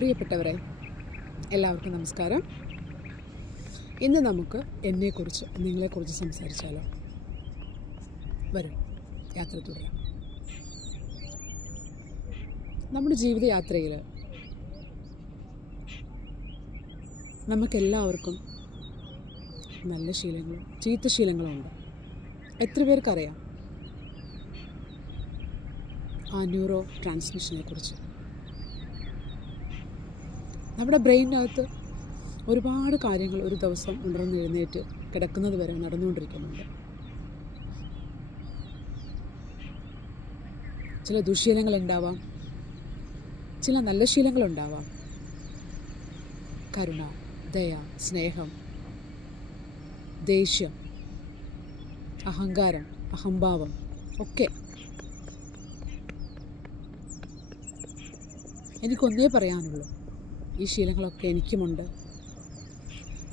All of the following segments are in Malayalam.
പ്രിയപ്പെട്ടവരെ, എല്ലാവർക്കും നമസ്കാരം. ഇന്ന് നമുക്ക് എന്നെക്കുറിച്ച്, നിങ്ങളെക്കുറിച്ച് സംസാരിച്ചാലോ? വരും, യാത്ര തുടരാം. നമ്മുടെ ജീവിതയാത്രയിൽ നമുക്കെല്ലാവർക്കും നല്ല ശീലങ്ങളും ചീത്ത ശീലങ്ങളും ഉണ്ട്. എത്ര പേർക്കറിയാം ആ ന്യൂറോ ട്രാൻസ്മിഷനെ കുറിച്ച്? നമ്മുടെ ബ്രെയിനകത്ത് ഒരുപാട് കാര്യങ്ങൾ ഒരു ദിവസം ഉണർന്നെഴുന്നേറ്റ് കിടക്കുന്നത് വരെ നടന്നുകൊണ്ടിരിക്കുന്നുണ്ട്. ചില ദുശ്ശീലങ്ങളുണ്ടാവാം, ചില നല്ല ശീലങ്ങളുണ്ടാവാം. കരുണ, ദയ, സ്നേഹം, ദേഷ്യം, അഹങ്കാരം, അഹംഭാവം ഒക്കെ. എനിക്കൊന്നേ പറയാനുള്ളൂ, ഈ ശീലങ്ങളൊക്കെ എനിക്കുമുണ്ട്.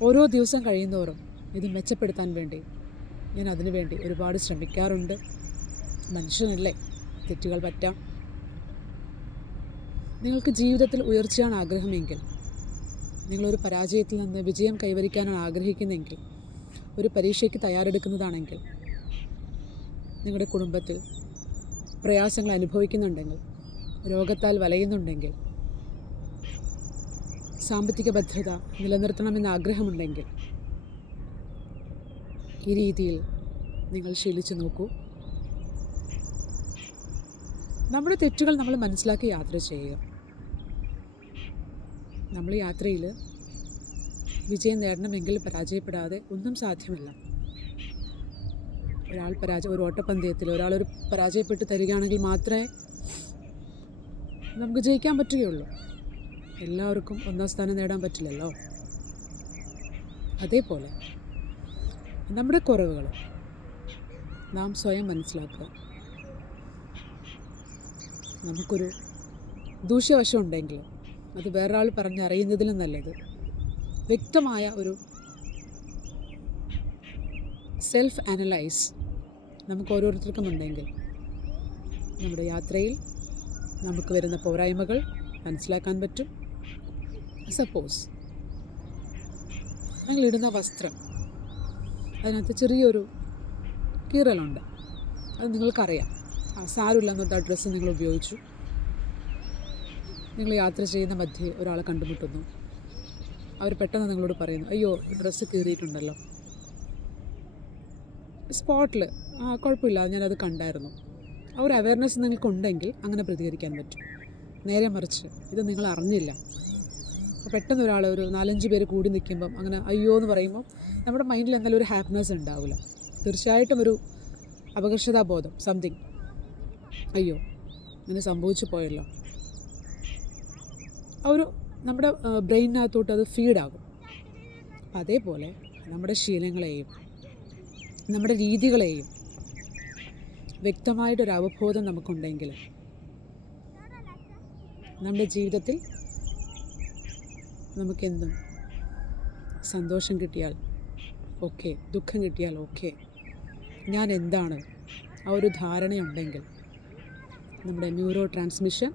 ഓരോ ദിവസം കഴിയുന്തോറും ഇത് മെച്ചപ്പെടുത്താൻ വേണ്ടി ഞാൻ അതിനു വേണ്ടി ഒരുപാട് ശ്രമിക്കാറുണ്ട്. മനുഷ്യനല്ലേ, തെറ്റുകൾ പറ്റാം. നിങ്ങൾക്ക് ജീവിതത്തിൽ ഉയർച്ചയാണ് ആഗ്രഹമെങ്കിൽ, നിങ്ങളൊരു പരാജയത്തിൽ നിന്ന് വിജയം കൈവരിക്കാനാണ് ആഗ്രഹിക്കുന്നതെങ്കിൽ, ഒരു പരീക്ഷയ്ക്ക് തയ്യാറെടുക്കുന്നതാണെങ്കിൽ, നിങ്ങളുടെ കുടുംബത്തിൽ പ്രയാസങ്ങൾ അനുഭവിക്കുന്നുണ്ടെങ്കിൽ, രോഗത്താൽ വലയുന്നുണ്ടെങ്കിൽ, സാമ്പത്തിക ഭദ്രത നിലനിർത്തണമെന്ന് ആഗ്രഹമുണ്ടെങ്കിൽ, ഈ രീതിയിൽ നിങ്ങൾ ശീലിച്ചു നോക്കൂ. നമ്മുടെ തെറ്റുകൾ നമ്മൾ മനസ്സിലാക്കി യാത്ര ചെയ്യുക. നമ്മൾ യാത്രയിൽ വിജയം നേടണമെങ്കിൽ പരാജയപ്പെടാതെ ഒന്നും സാധ്യമല്ല. ഒരു ഓട്ടപ്പന്തയത്തിൽ ഒരാളൊരു പരാജയപ്പെട്ട് തരികയാണെങ്കിൽ മാത്രമേ നമുക്ക് ജയിക്കാൻ പറ്റുകയുള്ളൂ. എല്ലാവർക്കും ഒന്നാം സ്ഥാനം നേടാൻ പറ്റില്ലല്ലോ. അതേപോലെ നമ്മുടെ കുറവുകൾ നാം സ്വയം മനസ്സിലാക്കുക. നമുക്കൊരു ദൂഷ്യവശം ഉണ്ടെങ്കിൽ അത് വേറൊരാൾ പറഞ്ഞറിയുന്നതിലും നല്ലത് വ്യക്തമായ ഒരു സെൽഫ് അനലൈസ് നമുക്ക് ഓരോരുത്തർക്കും ഉണ്ടെങ്കിൽ നമ്മുടെ യാത്രയിൽ നമുക്ക് വരുന്ന പോരായ്മകൾ മനസ്സിലാക്കാൻ പറ്റും. സപ്പോസ് നിങ്ങളിടുന്ന വസ്ത്രം, അതിനകത്ത് ചെറിയൊരു കീറലുണ്ട്, അത് നിങ്ങൾക്കറിയാം. സാരമില്ലെന്നൊരു ഡ്രസ്സ് നിങ്ങൾ ഉപയോഗിച്ചു. നിങ്ങൾ യാത്ര ചെയ്യുന്ന മധ്യേ ഒരാളെ കണ്ടുമുട്ടുന്നു. അവർ പെട്ടെന്ന് നിങ്ങളോട് പറയുന്നു, അയ്യോ ഡ്രസ്സ് കീറിയിട്ടുണ്ടല്ലോ. സ്പോട്ടിൽ കുഴപ്പമില്ല, ഞാനത് കണ്ടായിരുന്നു. ആ ഒരു അവയർനെസ് നിങ്ങൾക്കുണ്ടെങ്കിൽ അങ്ങനെ പ്രതികരിക്കാൻ പറ്റും. നേരെ മറിച്ച് ഇത് നിങ്ങൾ അറിഞ്ഞില്ല, പെട്ടെന്ന് ഒരാൾ ഒരു 4-5 പേര് കൂടി നിൽക്കുമ്പം അങ്ങനെ അയ്യോ എന്ന് പറയുമ്പോൾ നമ്മുടെ മൈൻഡിൽ എന്തായാലും ഒരു ഹാപ്പിനെസ് ഉണ്ടാവില്ല. തീർച്ചയായിട്ടും ഒരു അപകർഷതാബോധം, സംതിങ്, അയ്യോ അങ്ങനെ സംഭവിച്ചു പോയല്ലോ, ആ ഒരു നമ്മുടെ ബ്രെയിനകത്തോട്ട് അത് ഫീഡാകും. അപ്പം അതേപോലെ നമ്മുടെ ശീലങ്ങളെയും നമ്മുടെ രീതികളെയും വ്യക്തമായിട്ടൊരു അവബോധം നമുക്കുണ്ടെങ്കിൽ നമ്മുടെ ജീവിതത്തിൽ നമുക്കെന്തും സന്തോഷം കിട്ടിയാൽ ഓക്കെ, ദുഃഖം കിട്ടിയാൽ ഓക്കെ, ഞാൻ എന്താണ്, ആ ഒരു ധാരണയുണ്ടെങ്കിൽ നമ്മുടെ ന്യൂറോ ട്രാൻസ്മിഷൻ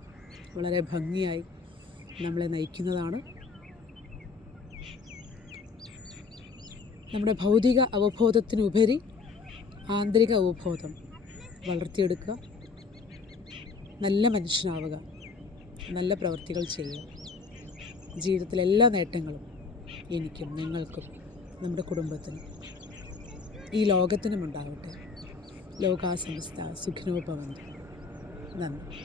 വളരെ ഭംഗിയായി നമ്മളെ നയിക്കുന്നതാണ്. നമ്മുടെ ഭൗതിക അവബോധത്തിനുപരി ആന്തരിക അവബോധം വളർത്തിയെടുക്കുക, നല്ല മനുഷ്യനാവുക, നല്ല പ്രവൃത്തികൾ ചെയ്യുക. ജീവിതത്തിലെ എല്ലാ നേട്ടങ്ങളും എനിക്കും നിങ്ങൾക്കും നമ്മുടെ കുടുംബത്തിനും ഈ ലോകത്തിനും ഉണ്ടാവട്ടെ. ലോകാ സമസ്ത സുഖിനോ ഭവന്തു. നന്ദി.